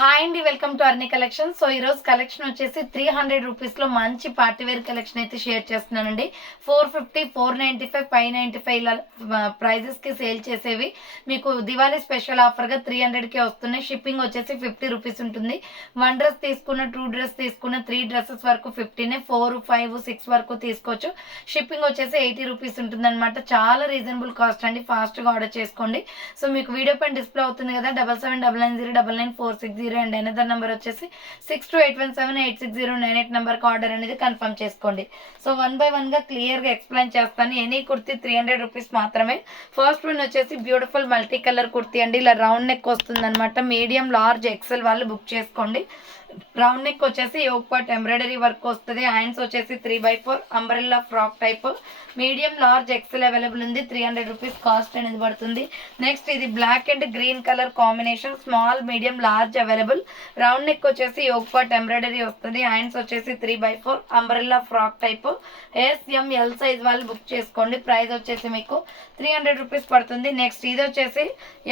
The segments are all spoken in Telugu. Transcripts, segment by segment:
హాయ్ అండి welcome to Arni collection so ఈరోజు కలెక్షన్ వచ్చేసి త్రీ హండ్రెడ్ రూపీస్లో మంచి పార్టీ వేర్ కలెక్షన్ అయితే షేర్ చేస్తున్నానండి. Four fifty four ninety five five ninety five ఇలా ప్రైజెస్కి సేల్ చేసేవి. మీకు దివాళీ స్పెషల్ ఆఫర్గా త్రీ హండ్రెడ్కే వస్తున్నాయి. షిప్పింగ్ వచ్చేసి ఫిఫ్టీ రూపీస్ ఉంటుంది. వన్ డ్రెస్ తీసుకున్న టూ డ్రెస్ తీసుకున్న త్రీ డ్రెస్సెస్ వరకు ఫిఫ్టీనే ఫోర్ ఫైవ్ సిక్స్ వరకు తీసుకోవచ్చు. షిప్పింగ్ వచ్చేసి ఎయిటీ రూపీస్ ఉంటుందన్నమాట. చాలా రీజనబుల్ కాస్ట్ అండి. ఫాస్ట్గా ఆర్డర్ చేసుకోండి. సో మీకు వీడియో పైన డిస్ప్లే అవుతుంది కదా double seven double nine zero double nine four six zero and another number వచ్చేసి six two eight one seven eight six zero nine eight నెంబర్కి ఆర్డర్ అనేది కన్ఫర్మ్ చేసుకోండి. సో వన్ బై వన్గా క్లియర్గా ఎక్స్ప్లెయిన్ చేస్తాను. Any kurti three hundred rupees మాత్రమే. ఫస్ట్ వన్ వచ్చేసి బ్యూటిఫుల్ మల్టీ కలర్ కుర్తీ అండి. ఇలా రౌండ్ నెక్ వస్తుంది అనమాట మీడియం లార్జ్ ఎక్సెల్ వాళ్ళు బుక్ చేసుకోండి. రౌండ్ నెక్ వచ్చేసి యోగ్ ఎంబ్రాయిడరీ వర్క్ వస్తుంది. హ్యాండ్స్ వచ్చేసి three by four umbrella frock type medium large XL available ఉంది. త్రీ హండ్రెడ్ రూపీస్ కాస్ట్ అనేది పడుతుంది. నెక్స్ట్ ఇది black and green colour combination small medium large available round neck వచ్చేసి యోగ్ ఎంబ్రాయిడరీ వస్తుంది. హ్యాండ్స్ వచ్చేసి three by four umbrella frock type S M L size వాళ్ళు బుక్ చేసుకోండి. ప్రైస్ వచ్చేసి మీకు త్రీ హండ్రెడ్ రూపీస్ పడుతుంది. నెక్స్ట్ ఇది వచ్చేసి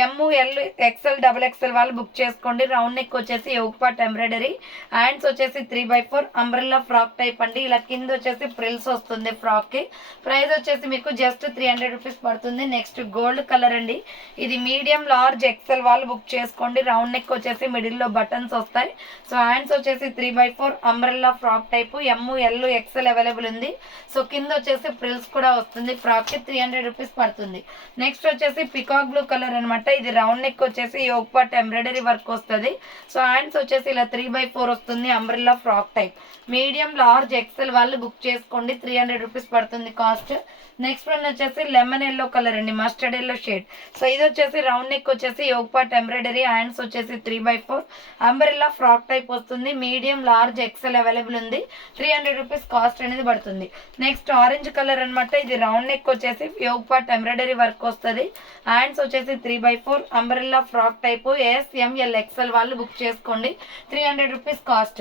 M L XL double XL వాళ్ళు బుక్ చేసుకోండి. రౌండ్ నెక్ వచ్చేసి యోగ్ ఎంబ్రాయిడరీ ఎంబ్రాయిడరీ హ్యాండ్స్ వచ్చేసి three by four umbrella frock type అండి. ఇలా కింద వచ్చేసి ప్రిల్స్ వస్తుంది ఫ్రాక్కి. ప్రైస్ వచ్చేసి మీకు జస్ట్ త్రీ హండ్రెడ్ రూపీస్ పడుతుంది. నెక్స్ట్ గోల్డ్ కలర్ అండి. ఇది మీడియం లార్జ్ ఎక్సెల్ వాళ్ళు బుక్ చేసుకోండి. రౌండ్ నెక్ వచ్చేసి మిడిల్లో బటన్స్ వస్తాయి. సో హ్యాండ్స్ వచ్చేసి three by four umbrella frock type M L XL available ఉంది. సో కింద వచ్చేసి ప్రిల్స్ కూడా వస్తుంది. ఫ్రాక్కి త్రీ హండ్రెడ్ రూపీస్ పడుతుంది. నెక్స్ట్ వచ్చేసి పికాక్ బ్లూ కలర్ అనమాట ఇది రౌండ్ నెక్ వచ్చేసి యోగ్ పాట్ ఎంబ్రాయిడరీ వర్క్ వస్తుంది. సో హ్యాండ్స్ వచ్చేసి ఇలా త్రీ బై ఫోర్ వస్తుంది umbrella frock type medium large XL వాళ్ళు బుక్ చేసుకోండి త్రీ హండ్రెడ్ రూపీస్ పడుతుంది కాస్ట్ నెక్స్ట్ వన్ వచ్చేసి లెమన్ ఎల్లో కలర్ అండి మస్టర్డ్ ఎల్లో షేడ్ సో ఇది వచ్చేసి రౌండ్ నెక్ వచ్చేసి యోగ్పాట్ ఎంబ్రాయిడరీ హ్యాండ్స్ వచ్చేసి three by four umbrella frock type వస్తుంది మీడియం లార్జ్ ఎక్సెల్ అవైలబుల్ ఉంది త్రీ హండ్రెడ్ రూపీస్ కాస్ట్ అనేది పడుతుంది. నెక్స్ట్ ఆరెంజ్ కలర్ అన్నమాట ఇది రౌండ్ నెక్ వచ్చేసి యోగ్పాట్ ఎంబ్రాయిడరీ వర్క్ వస్తుంది. హ్యాండ్స్ వచ్చేసి three by four umbrella frock type S M L XL వాళ్ళు బుక్ చేసుకోండి three hundred rupees cost.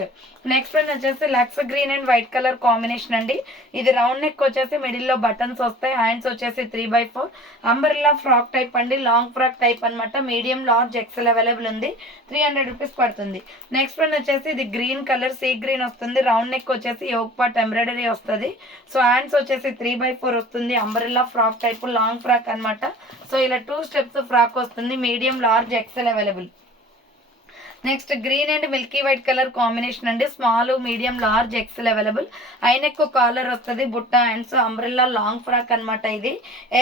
Next one వచ్చేసి lux green and white colour combination అండి. ఇది రౌండ్ నెక్ వచ్చేసి మిడిల్లో బటన్స్ వస్తాయి. హ్యాండ్స్ వచ్చేసి three by four umbrella frock type అండి. లాంగ్ ఫ్రాక్ టైప్ అన్నమాట. మీడియం లార్జ్ ఎక్సెల్ అవైలబుల్ ఉంది. త్రీ హండ్రెడ్ రూపీస్ పడుతుంది. నెక్స్ట్ వన్ వచ్చేసి ఇది గ్రీన్ కలర్ సీ గ్రీన్ వస్తుంది. రౌండ్ నెక్ వచ్చేసి యోగ్ పాట్ ఎంబ్రాయిడరీ వస్తుంది. సో హ్యాండ్స్ వచ్చేసి త్రీ బై ఫోర్ వస్తుంది. Umbrella frock type long frock అన్నమాట. సో ఇలా టూ స్టెప్స్ ఫ్రాక్ వస్తుంది. Medium large XL available. Next green and milky white colour combination అండి. Small medium large XL available. అయినెక్ collar వస్తుంది బుట్ట హ్యాండ్స్ అంబ్రెల్లా లాంగ్ ఫ్రాక్ అన్నమాట ఇది.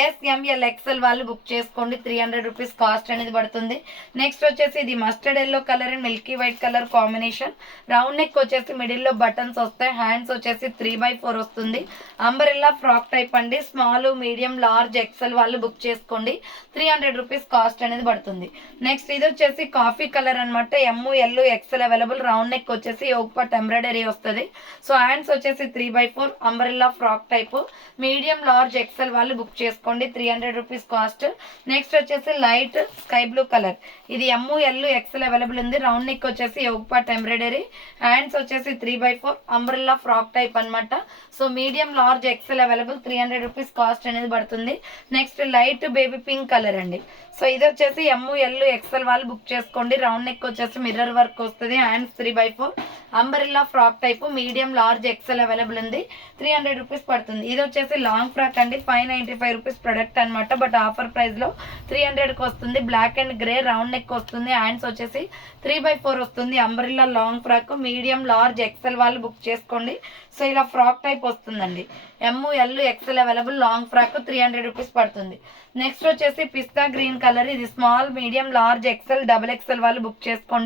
ఎస్ఎంఎల్ ఎక్సెల్ వాళ్ళు బుక్ చేసుకోండి. త్రీ హండ్రెడ్ రూపీస్ కాస్ట్ అనేది పడుతుంది. నెక్స్ట్ వచ్చేసి ఇది mustard yellow colour and milky white colour combination. Round neck వచ్చేసి మిడిల్లో బటన్స్ వస్తాయి. హ్యాండ్స్ వచ్చేసి త్రీ బై ఫోర్ వస్తుంది. అంబ్రెల్లా ఫ్రాక్ టైప్ అండి. స్మాల్ మీడియం లార్జ్ ఎక్సెల్ వాళ్ళు బుక్ చేసుకోండి. త్రీ హండ్రెడ్ రూపీస్ కాస్ట్ అనేది పడుతుంది. నెక్స్ట్ ఇది వచ్చేసి కాఫీ కలర్ అన్నమాట. M L XL available round neck వచ్చేసి యోగ్ పట్ ఎంబ్రాయిడరీ వస్తుంది. సో హ్యాండ్స్ వచ్చేసి three by four umbrella frock type medium large XL వాళ్ళు బుక్ చేసుకోండి. Three hundred rupees cost next వచ్చేసి లైట్ స్కై బ్లూ కలర్ ఇది ఎమ్ ఎల్ ఎక్స్ఎల్ అవైలబుల్ ఉంది. రౌండ్ నెక్ వచ్చేసి యోగ్ పట్ ఎంబ్రాయిడరీ హ్యాండ్స్ వచ్చేసి three by four umbrella frock type అన్నమాట. So medium large XL available three hundred rupees cost అనేది పడుతుంది. Next light baby pink colour అండి. సో ఇది వచ్చేసి ఎమ్ ఎల్ ఎక్సెల్ వాళ్ళు బుక్ చేసుకోండి. రౌండ్ నెక్ వచ్చేసి మిర్రర్ వర్క్ వస్తుంది hands three by four umbrella frock type medium large XL available ఉంది. త్రీ హండ్రెడ్ రూపీస్ పడుతుంది. ఇది వచ్చేసి లాంగ్ ఫ్రాక్ అండి. Five ninety five rupees product అనమాట బట్ ఆఫర్ ప్రైస్లో త్రీ హండ్రెడ్కి వస్తుంది. Black and grey round neck వస్తుంది. హ్యాండ్స్ వచ్చేసి త్రీ బై ఫోర్ వస్తుంది. Umbrella long frock medium large XL వాళ్ళు బుక్ చేసుకోండి. సో ఇలా ఫ్రాక్ టైప్ వస్తుందండి. M L XL available long frock three hundred rupees పడుతుంది. నెక్స్ట్ వచ్చేసి పిస్తా గ్రీన్ కలర్ ఇది small medium large XL double XL వాళ్ళు బుక్ చేసుకోండి.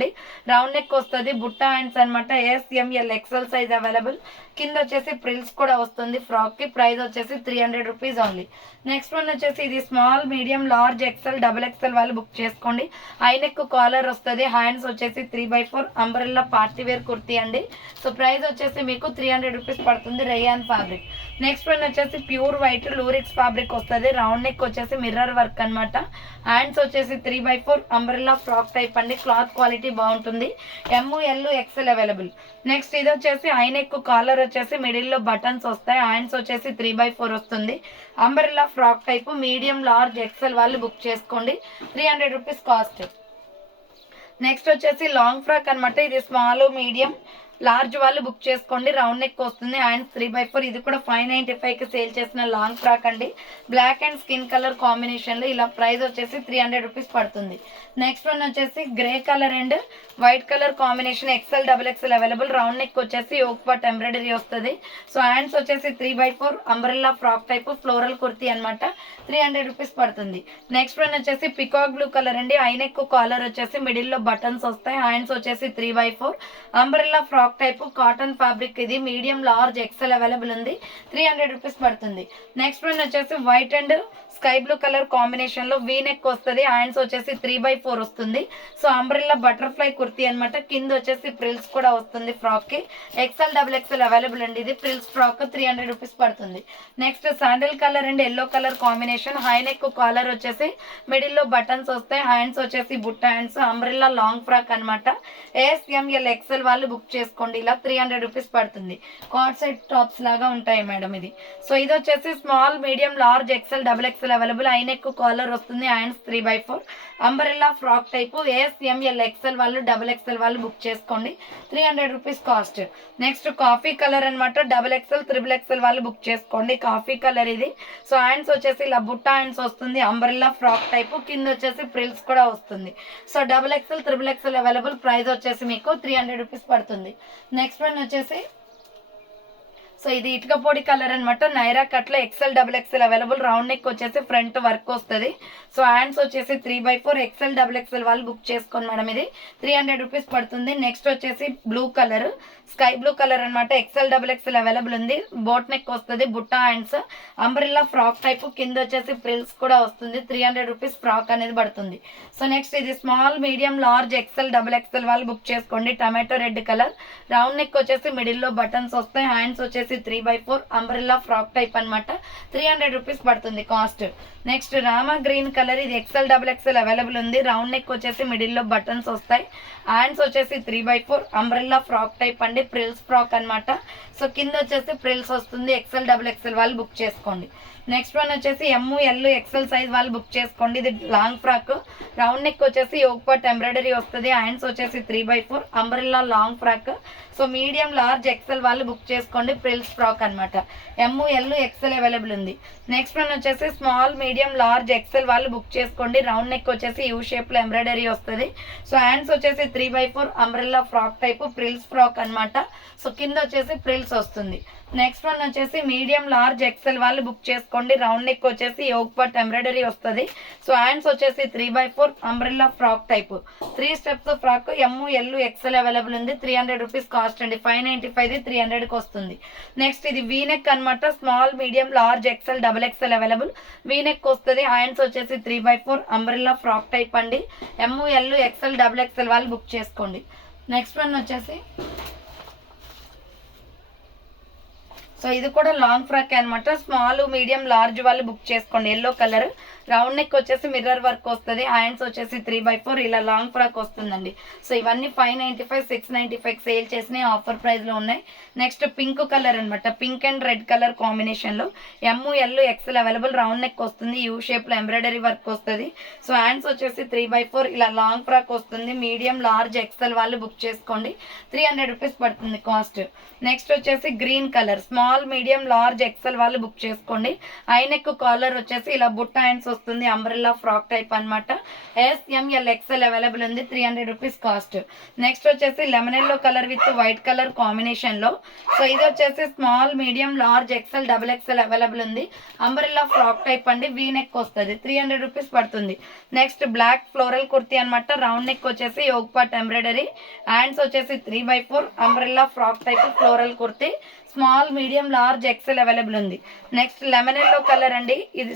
రౌండ్ నెక్ వస్తుంది. బుట్ట హ్యాండ్స్ అనమాట ఎస్ఎంఎల్ ఎక్సెల్ సైజ్ అవైలబుల్ కింద వచ్చేసి ప్రిల్స్ కూడా వస్తుంది. ఫ్రాక్కి ప్రైస్ వచ్చేసి three hundred rupees only next one వచ్చేసి ఇది small medium large XL double XL వాళ్ళు బుక్ చేసుకోండి. ఐ నెక్ కాలర్ వస్తుంది. హ్యాండ్స్ వచ్చేసి three by four umbrella party wear kurti అండి. సో ప్రైస్ వచ్చేసి మీకు త్రీ హండ్రెడ్ రూపీస్ పడుతుంది. రేయాన్ ఫ్యాబ్రిక్ నెక్స్ట్ వన్ వచ్చేసి ప్యూర్ వైట్ లూరిక్స్ ఫ్యాబ్రిక్ వస్తుంది. రౌండ్ నెక్ వచ్చేసి మిర్రర్ వర్క్ అన్నమాట. హ్యాండ్స్ వచ్చేసి three by four umbrella frock type అండి. క్లాత్ క్వాలిటీ బాగుంటుంది. M L XL available next ఇది వచ్చేసి ఐనెక్ కాలర్ వచ్చేసి మిడిల్లో బటన్స్ వస్తాయి. హ్యాండ్స్ వచ్చేసి త్రీ బై ఫోర్ వస్తుంది. Umbrella frock type medium large XL వాళ్ళు బుక్ చేసుకోండి. Three hundred rupees cost next వచ్చేసి లాంగ్ ఫ్రాక్ అన్నమాట. ఇది స్మాల్ మీడియం లార్జ్ వాళ్ళు బుక్ చేసుకోండి. రౌండ్ నెక్ వస్తుంది. అండ్ త్రీ బై ఫోర్ ఇది కూడా ఫైవ్ నైంటీ ఫైవ్కి సేల్ చేసిన లాంగ్ ఫ్రాక్ అండి. బ్లాక్ అండ్ స్కిన్ కలర్ కాంబినేషన్లో ఇలా ప్రైస్ వచ్చేసి త్రీ హండ్రెడ్ రూపీస్ పడుతుంది. నెక్స్ట్ వన్ వచ్చేసి grey colour and white colour combination XL double XL available. Round neck వచ్చేసి ఓక్ పట్ ఎంబ్రాయిడరీ వస్తుంది. సో హ్యాండ్స్ వచ్చేసి three by four umbrella frock type floral kurti అనమాట త్రీ హండ్రెడ్ రూపీస్ పడుతుంది. నెక్స్ట్ వన్ వచ్చేసి పికాక్ బ్లూ కలర్ అండి. ఐ నెక్ కాలర్ వచ్చేసి మిడిల్లో బటన్స్ వస్తాయి. హ్యాండ్స్ వచ్చేసి three by four umbrella frock type cotton fabric ఇది. మీడియం లార్జ్ ఎక్సెల్ అవైలబుల్ ఉంది. త్రీ హండ్రెడ్ రూపీస్ పడుతుంది. నెక్స్ట్ వన్ వచ్చేసి white and sky blue colour కాంబినేషన్లో వీ నెక్ వస్తుంది. హ్యాండ్స్ వచ్చేసి త్రీ బై ఫోర్ వస్తుంది. సో అంబ్రెల్లా బటర్ఫ్లై కుర్తీ అనమాట కింద వచ్చేసి ప్రిల్స్ కూడా వస్తుంది ఫ్రాక్కి. ఎక్సెల్ డబుల్ ఎక్సెల్ అవైలబుల్ అండి ఇది. Frills frock three hundred rupees పడుతుంది. Next sandal colour and yellow colour combination high neck collar వచ్చేసి మిడిల్లో బటన్స్ వస్తాయి. హ్యాండ్స్ వచ్చేసి బుట్ట హ్యాండ్స్ అంబ్రెల్లా లాంగ్ ఫ్రాక్ అనమాట ఏఎస్ఎంఎల్ ఎక్సెల్ వాళ్ళు బుక్ తీసుకోండి. ఇలా త్రీ హండ్రెడ్ రూపీస్ పడుతుంది. కార్డ్ సైడ్ టాప్స్ లాగా ఉంటాయి మేడం ఇది. సో ఇది వచ్చేసి small medium large XL double XL available అయిన ఎక్కువ కాలర్ వస్తుంది. Hands three by four umbrella frock type S M L XL వాళ్ళు డబుల్ ఎక్సెల్ వాళ్ళు బుక్ చేసుకోండి. Three hundred rupees cost next coffee colour అనమాట డబుల్ ఎక్సెల్ త్రిబుల్ ఎక్సెల్ వాళ్ళు బుక్ చేసుకోండి. కాఫీ కలర్ ఇది. సో హ్యాండ్స్ వచ్చేసి ఇలా బుట్టా హ్యాండ్స్ వస్తుంది. అంబ్రెల్లా ఫ్రాక్ టైప్ కింద వచ్చేసి ప్రిల్స్ కూడా వస్తుంది. So double XL triple XL available price వచ్చేసి మీకు త్రీ హండ్రెడ్ రూపీస్ పడుతుంది. నెక్స్ట్ వన్ వచ్చేసి సో ఇది ఇటుక పొడి కలర్ అనమాట నైరా కట్లో XL double XL available round neck వచ్చేసి ఫ్రంట్ వర్క్ వస్తుంది. సో హ్యాండ్స్ వచ్చేసి three by four XL double XL వాళ్ళు బుక్ చేసుకోండి మేడం ఇది. త్రీ హండ్రెడ్ రూపీస్ పడుతుంది. నెక్స్ట్ వచ్చేసి blue colour sky blue colour అనమాట ఎక్సెల్ డబుల్ ఎక్సెల్ అవైలబుల్ ఉంది. బోట్ నెక్ వస్తుంది బుట్టా హ్యాండ్స్ అంబ్రిల్లా ఫ్రాక్ టైప్ కింద వచ్చేసి ఫ్రిల్స్ కూడా వస్తుంది. త్రీ హండ్రెడ్ రూపీస్ ఫ్రాక్ అనేది పడుతుంది. సో నెక్స్ట్ ఇది small medium large XL double XL వాళ్ళు బుక్ చేసుకోండి. Tomato red colour round neck వచ్చేసి మిడిల్లో బటన్స్ వస్తాయి. హ్యాండ్స్ వచ్చేసి three by four umbrella frock type అన్నమాట. త్రీ హండ్రెడ్ రూపీస్ పడుతుంది cost next Rama green colour ఇది ఎక్సెల్ డబుల్ ఎక్సెల్ అవైలబుల్ ఉంది. రౌండ్ నెక్ వచ్చేసి మిడిల్లో బటన్స్ వస్తాయి. హ్యాండ్స్ వచ్చేసి three by four umbrella frock type అండి. ప్రిల్స్ ఫ్రాక్ అన్నమాట. సో కింద వచ్చేసి ప్రిల్స్ వస్తుంది. ఎక్సెల్ డబుల్ ఎక్సెల్ వాళ్ళు బుక్ చేసుకోండి. నెక్స్ట్ వన్ వచ్చేసి ఎమ్ ఎల్ ఎక్సెల్ సైజ్ వాళ్ళు బుక్ చేసుకోండి. ఇది లాంగ్ ఫ్రాక్ రౌండ్ నెక్ వచ్చేసి యోగపాట్ ఎంబ్రాయిడరీ వస్తుంది. హ్యాండ్స్ వచ్చేసి three by four umbrella long frock so medium large XL వాళ్ళు బుక్ చేసుకోండి. ప్రిల్స్ ఫ్రాక్ అనమాట ఎమ్ ఎల్ ఎక్సెల్ అవైలబుల్ ఉంది. నెక్స్ట్ వన్ వచ్చేసి స్మాల్ మీడియం లార్జ్ ఎక్సెల్ వాళ్ళు బుక్ చేసుకోండి. రౌండ్ నెక్ వచ్చేసి యూ షేప్లో ఎంబ్రాయిడరీ వస్తుంది. సో హ్యాండ్స్ వచ్చేసి three by four umbrella frock type frills frock అనమాట సో కింద వచ్చేసి ప్రిల్స్ వస్తుంది. నెక్స్ట్ వన్ వచ్చేసి మీడియం లార్జ్ ఎక్సెల్ వాళ్ళు బుక్ చేసుకోండి. రౌండ్ నెక్ వచ్చేసి యోగ్ పట్ ఎంబ్రాయిడరీ వస్తుంది. సో హ్యాండ్స్ వచ్చేసి three by four umbrella frock type. Three steps frock M L XL available ఉంది. త్రీ హండ్రెడ్ రూపీస్ కాస్ట్ అండి. ఫైవ్ నైంటీ ఫైవ్ త్రీ హండ్రెడ్కి వస్తుంది. నెక్స్ట్ ఇది వీ నెక్ అనమాట small medium large XL double XL available. V neck వస్తుంది. హ్యాండ్స్ వచ్చేసి three by four umbrella frock type అండి. M L XL double XL వాళ్ళు బుక్ చేసుకోండి. నెక్స్ట్ వన్ వచ్చేసి సో ఇది కూడా లాంగ్ ఫ్రాక్ అనమాట స్మాల్ మీడియం లార్జ్ వాళ్ళు బుక్ చేసుకోండి. Yellow colour. రౌండ్ నెక్ వచ్చేసి మిర్రర్ వర్క్ వస్తుంది హ్యాండ్స్ వచ్చేసి త్రీ బై ఫోర్ ఇలా లాంగ్ ఫ్రాక్ వస్తుందండి. సో ఇవన్నీ five ninety five six ninety five sale చేసినాయి ఆఫర్ ప్రైస్లో ఉన్నాయి నెక్స్ట్ పింక్ కలర్ అనమాట పింక్ అండ్ రెడ్ కలర్ కాంబినేషన్లో M L XL available round neck వస్తుంది యూ షేప్లో ఎంబ్రాయిడరీ వర్క్ వస్తుంది. సో హ్యాండ్స్ వచ్చేసి త్రీ బై ఫోర్ ఇలా లాంగ్ ఫ్రాక్ వస్తుంది. మీడియం లార్జ్ ఎక్సెల్ వాళ్ళు బుక్ చేసుకోండి. త్రీ హండ్రెడ్ రూపీస్ పడుతుంది కాస్ట్ నెక్స్ట్ వచ్చేసి green colour small medium large XL వాళ్ళు బుక్ చేసుకోండి. ఐ నెక్ కాలర్ వచ్చేసి ఇలా బుట్ట హ్యాండ్స్ వస్తుంది. అంబ్రెల్లా ఫ్రాక్ టైప్ అనమాట ఎస్ఎంఎల్ ఎక్స్ఎల్ అవైలబుల్ ఉంది. Three hundred rupees cost next వచ్చేసి lemon yellow colour with white colour కాంబినేషన్లో సో ఇది వచ్చేసి small medium large XL double XL available ఉంది. అంబ్రెల్లా ఫ్రాక్ టైప్ అండి. వీ నెక్ వస్తుంది. త్రీ హండ్రెడ్ రూపీస్ పడుతుంది. నెక్స్ట్ బ్లాక్ ఫ్లోరల్ కుర్తీ అనమాట రౌండ్ నెక్ వచ్చేసి యోగ్ పాట్ ఎంబ్రాయిడరీ హ్యాండ్స్ వచ్చేసి three by four umbrella frock type floral kurti. Small medium large XL available ఉంది. నెక్స్ట్ లెమన్ ఎల్లో కలర్ అండి. ఇది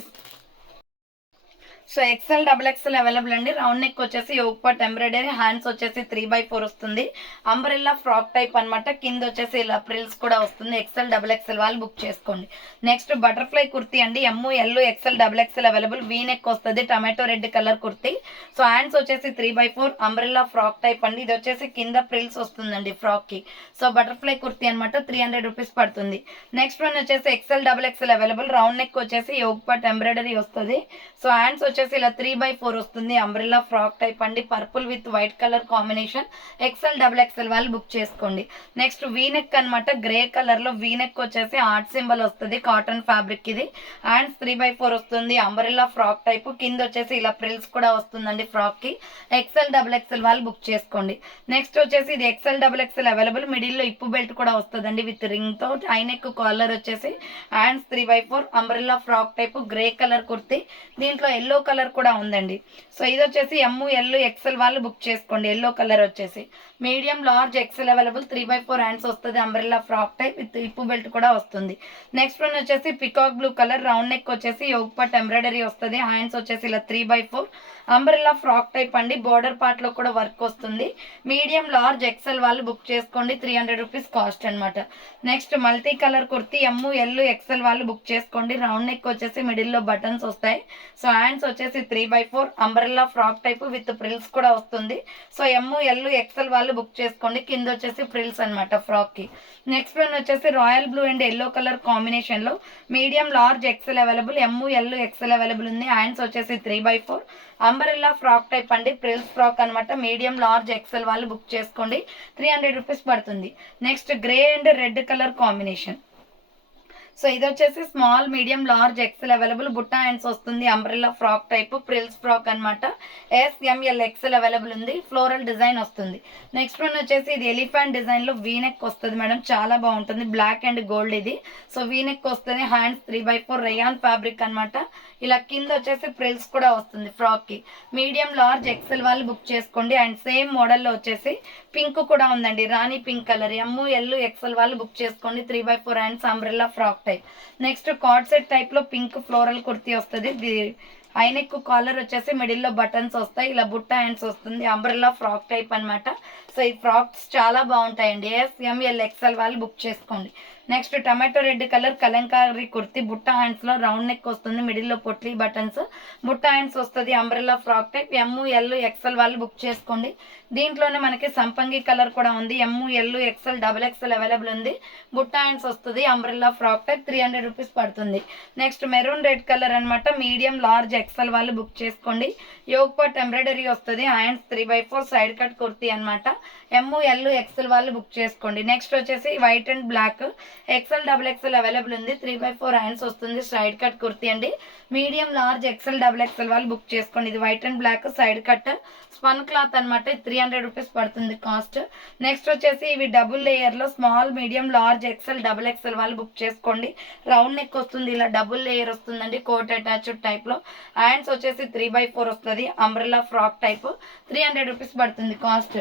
so XL double XL available అండి. రౌండ్ నెక్ వచ్చేసి యోగ్ పట్ ఎంబ్రాయిడరీ హ్యాండ్స్ వచ్చేసి త్రీ బై ఫోర్ వస్తుంది. అంబ్రెల్లా ఫ్రాక్ టైప్ అన్నమాట. కింద వచ్చేసి ఇలా ప్రిల్స్ కూడా వస్తుంది. ఎక్సెల్ డబుల్ ఎక్సెల్ వాళ్ళు బుక్ చేసుకోండి. నెక్స్ట్ బటర్ఫ్లై కుర్తీ అండి. M L XL double XL available V neck వస్తుంది. Tomato red colour kurti. So hands వచ్చేసి three by four umbrella frock type అండి. ఇది వచ్చేసి కింద ప్రిల్స్ వస్తుందండి ఫ్రాక్కి. సో బటర్ఫ్లై కుర్తీ అనమాట త్రీ హండ్రెడ్ రూపీస్ పడుతుంది. నెక్స్ట్ వన్ వచ్చేసి XL double XL available round neck వచ్చేసి యోగ్ పట్ ఎంబ్రాయిడరీ వస్తుంది. సో హ్యాండ్స్ వచ్చేసి ఇలా త్రీ బై ఫోర్ వస్తుంది. అంబ్రెల్లా ఫ్రాక్ టైప్ అండి. Purple with white colour combination XL double XL వాళ్ళు బుక్ చేసుకోండి. నెక్స్ట్ వీనెక్ అనమాట గ్రే కలర్లో వీనెక్ వచ్చేసి ఆర్ట్ సింబల్ వస్తుంది. కాటన్ ఫ్యాబ్రిక్ ఇది. అండ్ త్రీ బై ఫోర్ వస్తుంది. అంబ్రెల్లా ఫ్రాక్ టైప్ కింద వచ్చేసి ఇలా ప్రిల్స్ కూడా వస్తుందండి ఫ్రాక్కి. ఎక్సెల్ డబుల్ ఎక్సెల్ వాళ్ళు బుక్ చేసుకోండి. నెక్స్ట్ వచ్చేసి ఇది ఎక్సెల్ డబుల్ ఎక్సెల్ అవైలబుల్ మిడిల్లో ఇప్పు బెల్ట్ కూడా వస్తుందండి విత్ రింగ్తో. ఐనెక్ కాలర్ వచ్చేసి. And three by four umbrella frock type grey colour kurti. దీంట్లో ఎల్లో కలర్ కూడా ఉందండి. సో ఇది వచ్చేసి ఎమ్ము ఎల్ ఎక్సెల్ వాళ్ళు బుక్ చేసుకోండి. ఎల్లో కలర్ వచ్చేసి. Medium large XL available three by four hands వస్తుంది. Umbrella frock type with hip belt కూడా వస్తుంది. నెక్స్ట్ వన్ వచ్చేసి peacock blue colour. Round neck వచ్చేసి యోగపట్ ఎంబ్రాయిడరీ వస్తుంది. హ్యాండ్స్ వచ్చేసి ఇలా three by four umbrella frock type అండి. బోర్డర్ పార్ట్లో కూడా వర్క్ వస్తుంది. మీడియం లార్జ్ ఎక్సెల్ వాళ్ళు బుక్ చేసుకోండి. త్రీ హండ్రెడ్ రూపీస్ కాస్ట్ అనమాట next multi colour kurti M L XL వాళ్ళు బుక్ చేసుకోండి. రౌండ్ నెక్ వచ్చేసి మిడిల్లో బటన్స్ వస్తాయి. సో హ్యాండ్స్ వచ్చేసి three by four umbrella frock type with frills కూడా వస్తుంది. సో ఎమ్ము ఎల్ ఎక్సెల్ వాళ్ళు బుక్ చేసుకోండి. కింద వచ్చేసి ప్రిల్స్ అనమాట ఫ్రాక్కి నెక్స్ట్ వన్ వచ్చేసి royal blue and yellow colour కాంబినేషన్లో medium large XL available M L XL available ఉంది. హ్యాండ్స్ వచ్చేసి three by four umbrella frock type అండి. ప్రిల్స్ ఫ్రాక్ అనమాట మీడియం లార్జ్ ఎక్సెల్ వాళ్ళు బుక్ చేసుకోండి. త్రీ హండ్రెడ్ రూపీస్ పడుతుంది. Next grey and red colour combination so ఇది వచ్చేసి small medium large XL available Butta hands వస్తుంది umbrella frock type frills frock అనమాట ఎస్ఎంఎల్ ఎక్సెల్ అవైలబుల్ ఉంది ఫ్లోరల్ డిజైన్ వస్తుంది. నెక్స్ట్ వన్ వచ్చేసి ఇది ఎలిఫెంట్ డిజైన్లో వీనెక్ వస్తుంది మేడం చాలా బాగుంటుంది బ్లాక్ అండ్ గోల్డ్ ఇది. సో వీనెక్ వస్తుంది hands three by four rayon fabric అనమాట ఇలా కింద వచ్చేసి ప్రిల్స్ కూడా వస్తుంది ఫ్రాక్కి. మీడియం లార్జ్ ఎక్సెల్ వాళ్ళు బుక్ చేసుకోండి. అండ్ సేమ్ మోడల్లో వచ్చేసి పింక్ కూడా ఉందండి రాణి pink colour. M L XL వాళ్ళు బుక్ చేసుకోండి three by four hands umbrella frock. Type next cord set టైప్లో పింక్ ఫ్లోరల్ కుర్తీ వస్తుంది. ఐనెక్ కాలర్ వచ్చేసి మిడిల్లో బటన్స్ వస్తాయి ఇలా బుట్ట హ్యాండ్స్ వస్తుంది అంబ్రెల్లా ఫ్రాక్ టైప్ అన్నమాట. సో ఈ ఫ్రాక్స్ చాలా బాగుంటాయండి. ఎస్ఎంఎల్ ఎక్స్ఎల్ వాళ్ళు బుక్ చేసుకోండి. Next tomato red colour kalamkari kurti బుట్ట హ్యాండ్స్లో రౌండ్ నెక్ వస్తుంది మిడిల్లో పొట్లీ బటన్స్ బుట్ట హ్యాండ్స్ వస్తుంది umbrella frock type M L XL వాళ్ళు బుక్ చేసుకోండి. దీంట్లోనే మనకి సంపంగి కలర్ కూడా ఉంది. M L XL double XL available ఉంది. బుట్ట హ్యాండ్స్ వస్తుంది umbrella frock type three hundred rupees పడుతుంది. నెక్స్ట్ మెరూన్ రెడ్ కలర్ అన్నమాట మీడియం లార్జ్ ఎక్సెల్ వాళ్ళు బుక్ చేసుకోండి. యోగ్ ఎంబ్రాయిడరీ వస్తుంది. Hands three by four side cut kurti అనమాట ఎమ్ము ఎల్ ఎక్సెల్ వాళ్ళు బుక్ చేసుకోండి. నెక్స్ట్ వచ్చేసి white and black. XL double XL available ఉంది. త్రీ బై ఫోర్ హ్యాండ్స్ వస్తుంది. సైడ్ కట్ కుర్తీ అండి. Medium large XL double XL వాళ్ళు బుక్ చేసుకోండి. ఇది white and black side cut. Spun cloth అనమాట త్రీ హండ్రెడ్ రూపీస్ పడుతుంది కాస్ట్. నెక్స్ట్ వచ్చేసి ఇవి డబుల్ లేయర్లో small medium large XL double XL వాళ్ళు బుక్ చేసుకోండి. రౌండ్ నెక్ వస్తుంది. ఇలా డబుల్ లేయర్ వస్తుందండి. కోట్ అటాచ్డ్ టైప్లో హ్యాండ్స్ వచ్చేసి త్రీ బై ఫోర్ వస్తుంది. Umbrella frock type three hundred rupees పడుతుంది కాస్ట్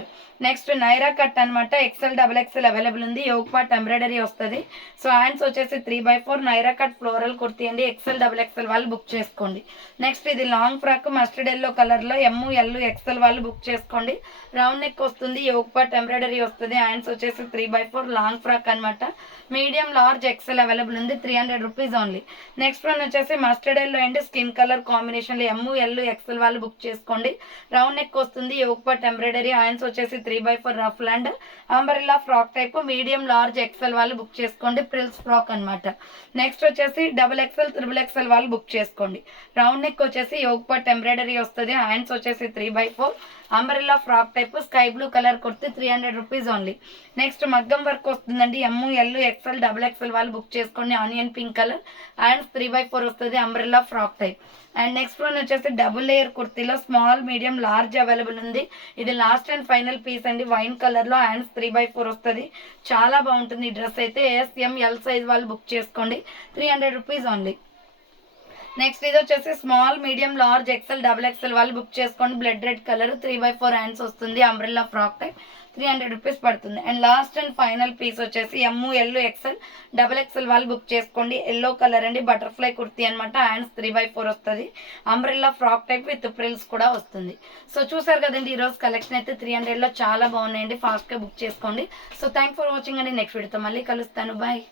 నెక్స్ట్ నైరా కట్ అనమాట ఎక్సెల్ డబల్ ఎక్సెల్ అవైలబుల్ ఉంది. యోగ్ పార్ట్ ఎంబ్రాయిడరీ వస్తుంది. సో హ్యాండ్స్ వచ్చేసి three by four Naira cut floral kurti అండి. ఎక్సెల్ డబల్ ఎక్సెల్ వాళ్ళు బుక్ చేసుకోండి. నెక్స్ట్ ఇది లాంగ్ ఫ్రాక్ మస్టర్డ్ ఎల్లో కలర్లో ఎమ్ ఎల్ ఎక్సెల్ వాళ్ళు బుక్ చేసుకోండి. రౌండ్ నెక్ వస్తుంది. యోగ్ పార్ట్ ఎంబ్రాయిడరీ వస్తుంది. హ్యాండ్స్ వచ్చేసి three by four long frock అనమాట మీడియం లార్జ్ ఎక్సెల్ అవైలబుల్ ఉంది. Three hundred rupees only next one వచ్చేసి mustard yellow and skin colour combination లో ఎమ్ ఎల్ ఎక్సెల్ వాళ్ళు బుక్ చేసుకోండి. రౌండ్ నెక్ వస్తుంది యోగ్ ఎంబ్రాయిడరీ ఆయన్స్ వచ్చేసి three by four ruff and umbrella frock type medium large XL వాళ్ళు బుక్ చేసుకోండి. ప్రిల్స్ ఫ్రాక్ అన్నమాట. నెక్స్ట్ వచ్చేసి డబుల్ ఎక్సెల్ త్రిబుల్ ఎక్సెల్ వాళ్ళు బుక్ చేసుకోండి. రౌండ్ నెక్ వచ్చేసి యోగ్ పట్ ఎంబ్రాయిడరీ వస్తుంది. హ్యాండ్స్ వచ్చేసి three by four umbrella frock type sky blue colour kurti three hundred rupees only next మగ్గం వర్క్ వస్తుందండి. M L XL double XL వాళ్ళు బుక్ చేసుకోండి. Onion pink colour and three by four వస్తుంది umbrella frock type and next one వచ్చేసి డబుల్ లేయర్ కుర్తీలో స్మాల్ మీడియం లార్జ్ అవైలబుల్ ఉంది. ఇది లాస్ట్ అండ్ ఫైనల్ పీస్ అండి. వైన్ కలర్లో హ్యాండ్స్ త్రీ బై ఫోర్ వస్తుంది. చాలా బాగుంటుంది ఈ డ్రెస్ అయితే. ఎస్ఎం ఎల్ సైజ్ వాళ్ళు బుక్ చేసుకోండి. Three hundred rupees only. Next ఇది వచ్చేసి small medium large XL double XL వాళ్ళు బుక్ చేసుకోండి. Blood red colour three by four hands వస్తుంది. Umbrella frock type three hundred rupees పడుతుంది. And last and final piece వచ్చేసి M L XL double XL వాళ్ళు బుక్ చేసుకోండి. ఎల్లో కలర్ అండి బటర్ఫ్లై కుర్తీ అనమాట హ్యాండ్స్ త్రీ బై ఫోర్ వస్తుంది. Umbrella frock type with frills కూడా వస్తుంది. సో చూసారు కదండి ఈరోజు కలెక్షన్ అయితే త్రీ హండ్రెడ్లో చాలా బాగున్నాయండి. ఫాస్ట్గా బుక్ చేసుకోండి. సో థ్యాంక్ ఫర్ వాచింగ్ అండి. నెక్స్ట్ వీడియోతో మళ్ళీ కలుస్తాను. బాయ్